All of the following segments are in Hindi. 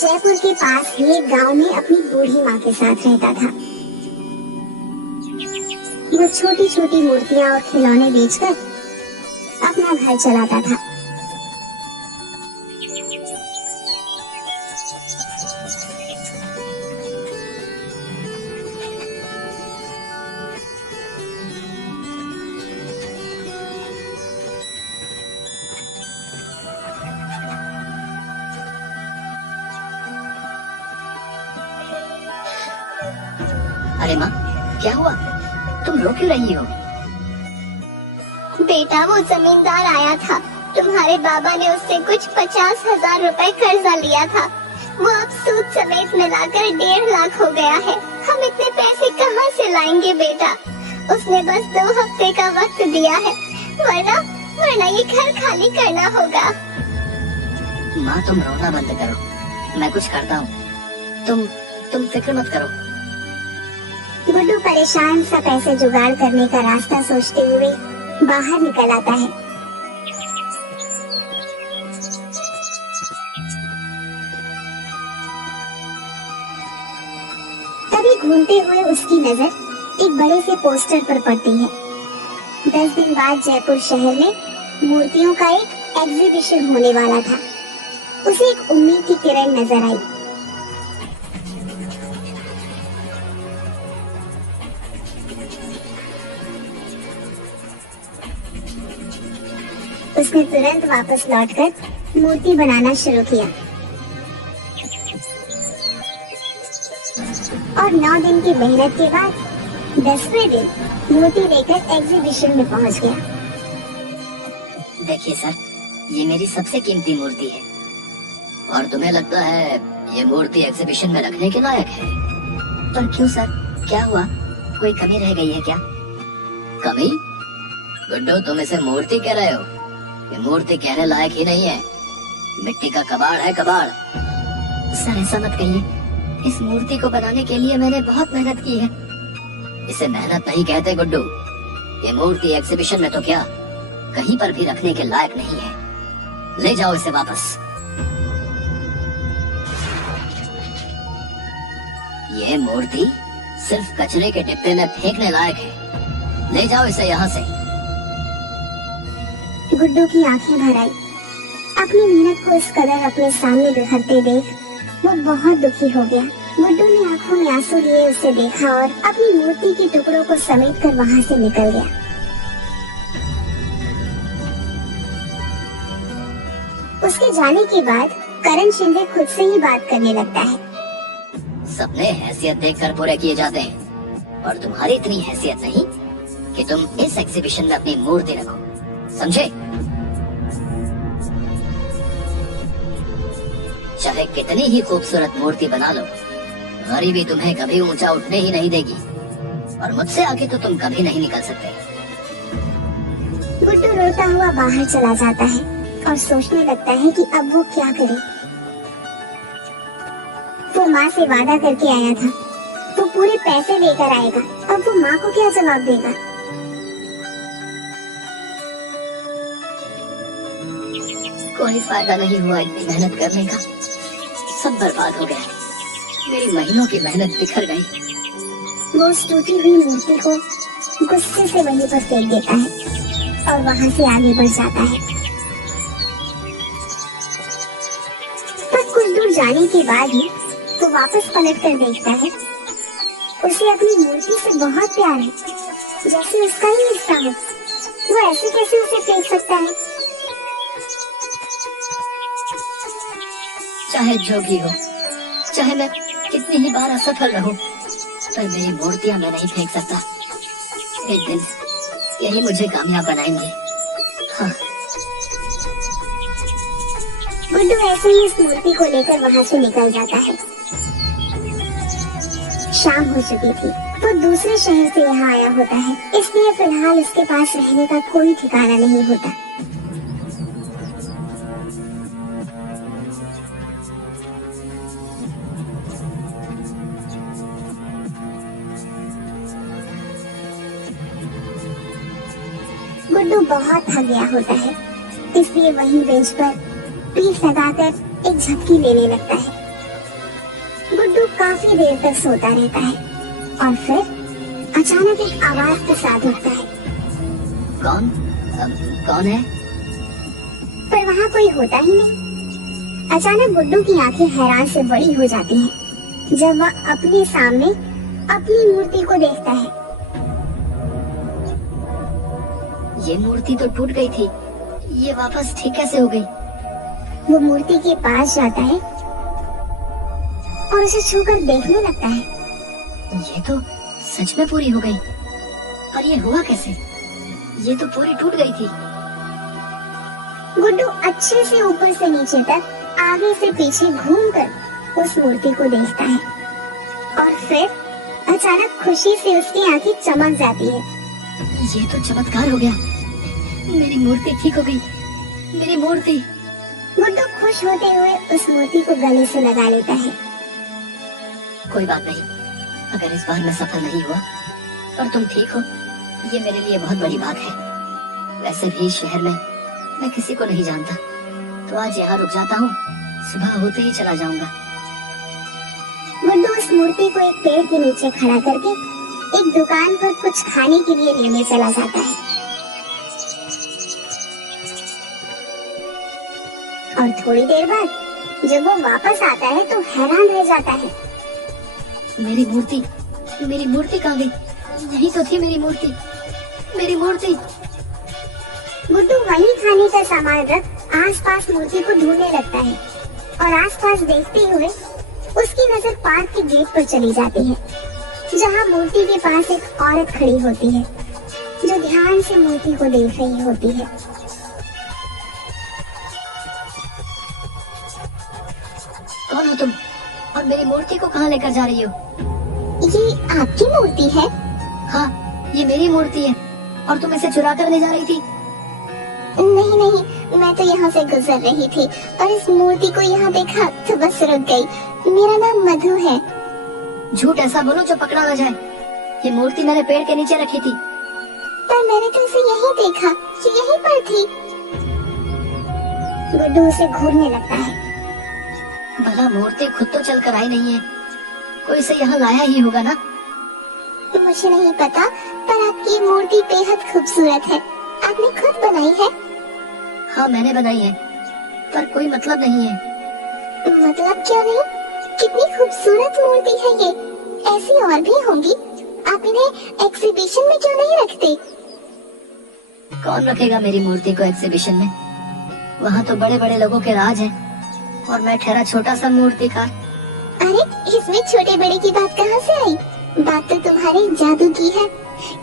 जयपुर के पास ही एक गांव में अपनी बूढ़ी माँ के साथ रहता था। वो छोटी छोटी मूर्तियाँ और खिलौने बेचकर अपना घर चलाता था। अरे माँ, क्या हुआ? तुम रो क्यों रही हो? बेटा, वो जमींदार आया था। तुम्हारे बाबा ने उससे कुछ 50,000 रुपए कर्जा लिया था। वो अब सूद समेत मिलाकर 1.5 लाख हो गया है। हम इतने पैसे कहाँ से लाएंगे बेटा? उसने बस 2 हफ्ते का वक्त दिया है, वरना ये घर खाली करना होगा। माँ, तुम रोना बंद करो, मैं कुछ करता हूँ। तुम फिक्र मत करो। गुड्डू परेशान सा पैसे जुगाड़ करने का रास्ता सोचते हुए बाहर निकल आता है। तभी घूमते हुए उसकी नजर एक बड़े से पोस्टर पर पड़ती है। 10 दिन बाद जयपुर शहर में मूर्तियों का एक एग्जीबिशन होने वाला था। उसे एक उम्मीद की किरण नजर आई। उसने तुरंत वापस लौटकर मूर्ति बनाना शुरू किया और 9 दिन की मेहनत के बाद 10वें दिन मूर्ति लेकर एग्जीबिशन में पहुंच गया। देखिए सर, ये मेरी सबसे कीमती मूर्ति है और तुम्हें लगता है ये मूर्ति एग्जीबिशन में रखने के लायक है? पर क्यों सर, क्या हुआ? कोई कमी रह गई है क्या? कमी? गुड्डू, तुम इसे मूर्ति कह रहे हो? ये मूर्ति कहने लायक ही नहीं है, मिट्टी का कबाड़ है, कबाड़। सर, ऐसा मत कहिए। इस मूर्ति को बनाने के लिए मैंने बहुत मेहनत की है। इसे मेहनत नहीं कहते गुड्डू। ये मूर्ति एग्जीबिशन में तो क्या, कहीं पर भी रखने के लायक नहीं है। ले जाओ इसे वापस। ये मूर्ति सिर्फ कचरे के डिब्बे में फेंकने लायक है। ले जाओ इसे यहाँ से। गुड्डू की आंखें भर आई। अपनी मेहनत को इस कदर अपने सामने बिखरते देख वो बहुत दुखी हो गया। गुड्डू ने आंखों में आंसू लिए उसे देखा और अपनी मूर्ति के टुकड़ों को समेटकर वहां से निकल गया। उसके जाने के बाद करण शिंदे खुद से ही बात करने लगता है। सपने हैसियत देखकर पूरे किए जाते हैं और तुम्हारी इतनी हैसियत नहीं कि तुम इस एग्जीबिशन में अपनी मूर्ति रखो, समझे? चाहे कितनी ही खूबसूरत मूर्ति बना लो, गरीबी तुम्हें कभी ऊंचा उठने ही नहीं देगी और मुझसे आगे तो तुम कभी नहीं निकल सकते। गुड्डू रोता हुआ बाहर चला जाता है और सोचने लगता है कि अब वो क्या करे। वो माँ से वादा करके आया था, वो पूरे पैसे लेकर आएगा। अब वो माँ को क्या जवाब देगा? कोई फायदा नहीं हुआ इतनी मेहनत करने का, सब बर्बाद हो गया। मेरी महीनों की मेहनत बिखर गई। वो उस टूटी हुई मूर्ति को गुस्से से वहीं पर फेंक देता है और वहां से आगे बढ़ जाता है। पर कुछ दूर जाने के बाद ही वो वापस पलट कर देखता है। उसे अपनी मूर्ति से बहुत प्यार है, जैसे उसका ही हिस्सा हो। वो ऐसे कैसे उसे फेंक सकता है? चाहे जो भी हो, चाहे मैं कितनी ही बार असफल रहूं, पर मेरी मूर्तियां मैं नहीं फेंक सकता। एक दिन यही मुझे कामयाब बनाएंगे। हाँ। गुड्डू ऐसे ही इस मूर्ति को लेकर वहां से निकल जाता है। शाम हो चुकी थी। वो दूसरे शहर से यहाँ आया होता है, इसलिए फिलहाल उसके पास रहने का कोई ठिकाना नहीं होता। गुड्डू बहुत थक गया होता है, इसलिए वहीं बेंच पर पीठ लगाकर एक झपकी लेने लगता है। गुड्डू काफी देर तक सोता रहता है और फिर अचानक एक आवाज के साथ उठता है। कौन है? पर वहाँ कोई होता ही नहीं। अचानक गुड्डू की आंखें हैरान से बड़ी हो जाती हैं जब वह अपने सामने अपनी मूर्ति को देखता है। ये मूर्ति तो टूट गई थी, ये वापस ठीक कैसे हो गई? वो मूर्ति के पास जाता है और उसे छूकर देखने लगता है। ये तो सच में पूरी हो गई। पर ये हुआ कैसे? ये तो पूरी टूट गई थी। गुड्डू अच्छे से ऊपर से नीचे तक आगे से पीछे घूमकर उस मूर्ति को देखता है और फिर अचानक खुशी से उसकी आंखें चमक जाती है। ये तो चमत्कार हो गया, मेरी मूर्ति ठीक हो गई, मेरी मूर्ति। गुड्डू खुश होते हुए उस मूर्ति को गले से लगा लेता है। कोई बात नहीं, अगर इस बार मैं सफल नहीं हुआ और तुम ठीक हो, ये मेरे लिए बहुत बड़ी बात है। वैसे भी इस शहर में मैं किसी को नहीं जानता, तो आज यहाँ रुक जाता हूँ, सुबह होते ही चला जाऊंगा। गुड्डू उस मूर्ति को एक पेड़ के नीचे खड़ा करके एक दुकान पर कुछ खाने के लिए लेने चला जाता है और थोड़ी देर बाद जब वो वापस आता है तो हैरान रह जाता है। मेरी मूर्ति कहाँ गई? यही तो थी मेरी मूर्ति, मेरी मूर्ति। गुड्डू वही खाने का सामान रख आसपास मूर्ति को ढूंढने लगता है और आसपास देखते हुए उसकी नजर पार्क के गेट पर चली जाती है, जहाँ मूर्ति के पास एक औरत खड़ी होती है जो ध्यान से मूर्ति को देख रही होती है। कौन हो तुम और मेरी मूर्ति को कहाँ लेकर जा रही हो? ये आपकी मूर्ति है? हाँ, ये मेरी मूर्ति है और तुम इसे चुरा कर ले जा रही थी? नहीं, मैं तो यहाँ से गुजर रही थी और इस मूर्ति को यहाँ देखा तो बस रुक गई। मेरा नाम मधु है। झूठ ऐसा बोलो जो पकड़ा न जाए। ये मूर्ति मैंने पेड़ के नीचे रखी थी। पर मैंने तो इसे यहीं देखा, ये यहीं पर थी। गुड्डू उसे घूरने लगता है। भला मूर्ति खुद तो चल कर आई नहीं है, कोई इसे यहाँ लाया ही होगा ना? मुझे नहीं पता, पर आपकी मूर्ति बेहद खूबसूरत है। आपने खुद बनाई है? हाँ, मैंने बनाई है, पर कोई मतलब नहीं है। मतलब क्यों नहीं? कितनी खूबसूरत मूर्ति है ये। ऐसी और भी होंगी, आप इन्हें एग्जीबिशन में क्यों नहीं रखते? कौन रखेगा मेरी मूर्ति को एग्जीबिशन में? वहाँ तो बड़े बड़े लोगों के राज हैं और मैं ठहरा छोटा सा मूर्तिकार। अरे, इसमें छोटे बड़े की बात कहाँ से आई? बात तो तुम्हारे जादू की है।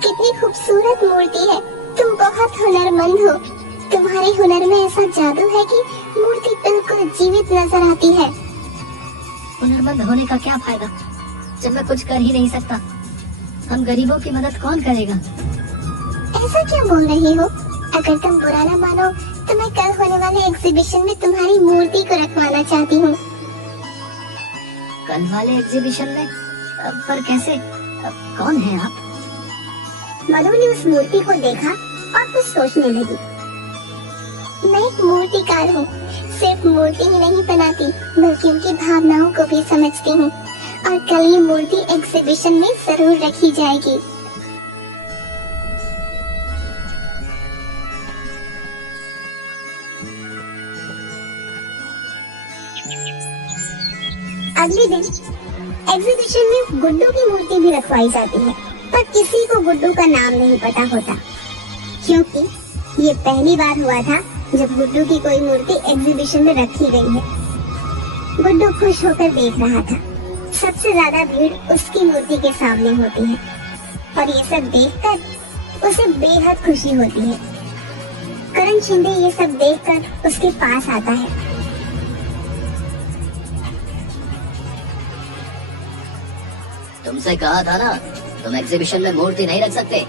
कितनी खूबसूरत मूर्ति है। तुम बहुत हुनरमंद हो। तुम्हारे हुनर में ऐसा जादू है कि मूर्ति बिल्कुल जीवित नजर आती है। हुनरमंद होने का क्या फायदा जब मैं कुछ कर ही नहीं सकता? हम गरीबों की मदद कौन करेगा? ऐसा क्यों बोल रही हो? अगर तुम बुरा ना मानो तो मैं कल होने वाले एग्जीबिशन में तुम्हारी मूर्ति को रखवाना चाहती हूँ। कल वाले एग्जीबिशन में? पर कैसे? कौन है आप? मधु ने उस मूर्ति को देखा और कुछ सोचने लगी। मैं एक मूर्तिकार हूँ। सिर्फ मूर्ति ही नहीं बनाती, बल्कि उनकी भावनाओं को भी समझती हूँ। और कल ये मूर्ति एग्जीबिशन में जरूर रखी जाएगी। अगले दिन एग्जीबिशन में गुड्डू की मूर्ति भी रखवाई जाती है, पर किसी को गुड्डू का नाम नहीं पता होता, क्योंकि ये पहली बार हुआ था जब गुड्डू की कोई मूर्ति एग्जीबिशन में रखी गई है। गुड्डू खुश होकर देख रहा था। सबसे ज्यादा भीड़ उसकी मूर्ति के सामने होती है और ये सब देखकर उसे बेहद खुशी होती है। करण शिंदे ये सब देखकर उसके पास आता है। तुमसे कहा था ना, तुम एग्जीबिशन में मूर्ति नहीं रख सकते।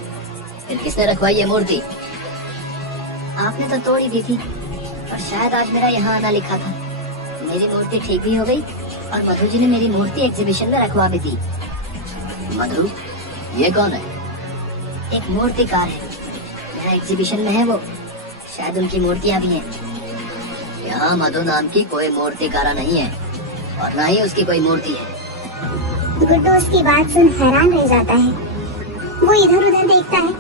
फिर किसने रखवाई ये मूर्ति? आपने तो तोड़ ही दी थी, और शायद आज मेरा यहाँ आना लिखा था। मेरी मूर्ति ठीक भी हो गई और मधु जी ने मेरी मूर्ति एग्जीबिशन में रखवा भी दी। मधु? ये कौन है? एक मूर्तिकार है, यहाँ एग्जीबिशन में है वो। शायद उनकी मूर्तियाँ भी हैं। यहाँ मधु नाम की कोई मूर्तिकारा नहीं है और ना ही उसकी कोई मूर्ति है। गुड्डू उसकी बात सुन हैरान रह जाता है। वो इधर उधर देखता है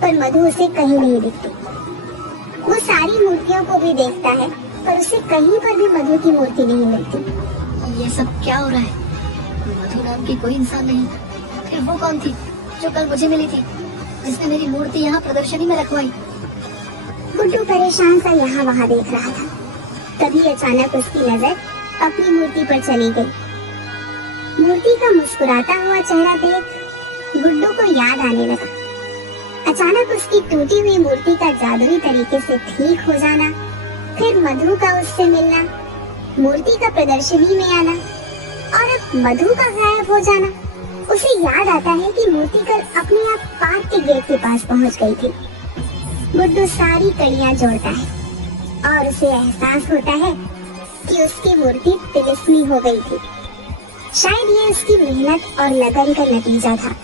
पर मधु उसे कहीं नहीं दिखती। वो सारी मूर्तियों को भी देखता है पर उसे कहीं पर भी मधु की मूर्ति नहीं मिलती। ये सब क्या हो रहा है? मधु नाम की कोई इंसान नहीं। फिर वो कौन थी जो कल मुझे मिली थी, जिसने मेरी मूर्ति यहाँ प्रदर्शनी में रखवाई? गुड्डू परेशान सा यहाँ वहाँ देख रहा था। तभी अचानक उसकी नजर अपनी मूर्ति पर चली गई। मूर्ति का मुस्कुराता हुआ चेहरा देख गुड्डू को याद आने लगा। अचानक उसकी टूटी हुई मूर्ति का जादुई तरीके से ठीक हो जाना, फिर मधु का उससे मिलना, मूर्ति का प्रदर्शनी में आना और अब मधु का गायब हो जाना। उसे याद आता है कि मूर्ति कल अपने आप पार्क के गेट के पास पहुंच गई थी। गुड्डू सारी कड़ियां जोड़ता है और उसे एहसास होता है कि उसकी मूर्ति तिलिस्मी हो गई थी। शायद ये उसकी मेहनत और लगन का नतीजा था।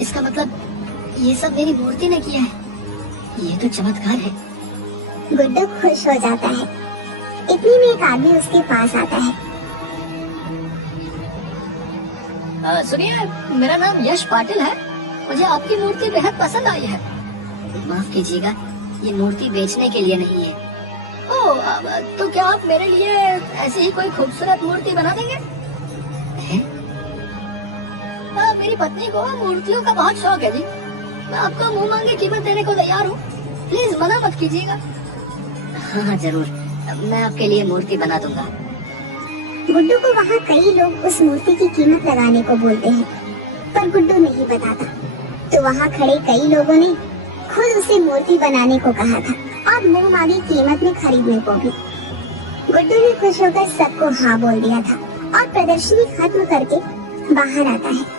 इसका मतलब ये सब मेरी मूर्ति ने किया है। ये तो चमत्कार है। गुड्डू खुश हो जाता है। इतनी में एक आदमी उसके पास आता है। सुनिए, मेरा नाम यश पाटिल है। मुझे आपकी मूर्ति बेहद पसंद आई है। माफ कीजिएगा, ये मूर्ति बेचने के लिए नहीं है। ओह, तो क्या आप मेरे लिए ऐसी ही कोई खूबसूरत मूर्ति बना देंगे? मेरी पत्नी को मूर्तियों का बहुत शौक है जी। मैं आपको मुंह मांगे कीमत देने को तैयार हूँ। प्लीज मना मत कीजिएगा। हाँ जरूर, मैं आपके लिए मूर्ति बना दूंगा। गुड्डू को वहाँ कई लोग उस मूर्ति की कीमत लगाने को बोलते हैं, पर गुड्डू नहीं बताता। तो वहाँ खड़े कई लोगों ने खुद उसे मूर्ति बनाने को कहा था और मुंह मांगी कीमत में खरीदने को भी। गुड्डू ने खुश होकर सबको हाँ बोल दिया था और प्रदर्शनी खत्म करके बाहर आता है।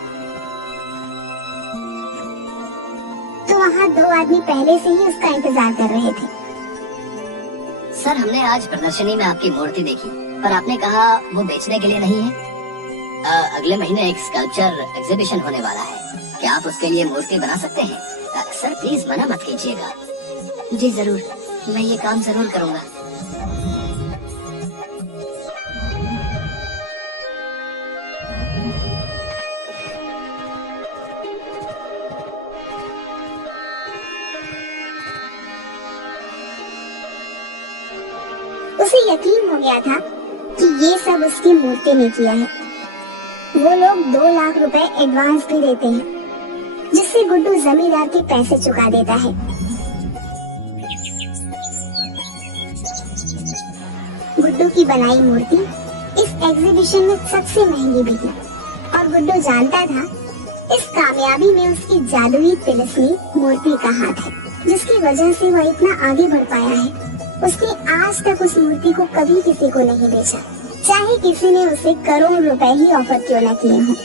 तो वहाँ दो आदमी पहले से ही उसका इंतजार कर रहे थे। सर, हमने आज प्रदर्शनी में आपकी मूर्ति देखी, पर आपने कहा वो बेचने के लिए नहीं है। अगले महीने एक स्कल्पचर एग्जीबिशन होने वाला है। क्या आप उसके लिए मूर्ति बना सकते हैं? सर प्लीज मना मत कीजिएगा। जी जरूर, मैं ये काम जरूर करूँगा। उसे यकीन हो गया था कि ये सब उसकी मूर्ति ने किया है। वो लोग 2 लाख रुपए एडवांस भी देते हैं, जिससे गुड्डू जमींदार के पैसे चुका देता है। गुड्डू की बनाई मूर्ति इस एग्जीबिशन में सबसे महंगी बिकी और गुड्डू जानता था इस कामयाबी में उसकी जादुई तिलिस्मी मूर्ति का हाथ है, जिसकी वजह से वह इतना आगे बढ़ पाया है। उसने आज तक उस मूर्ति को कभी किसी को नहीं बेचा, चाहे किसी ने उसे करोड़ रुपए ही ऑफर क्यों न किए हों।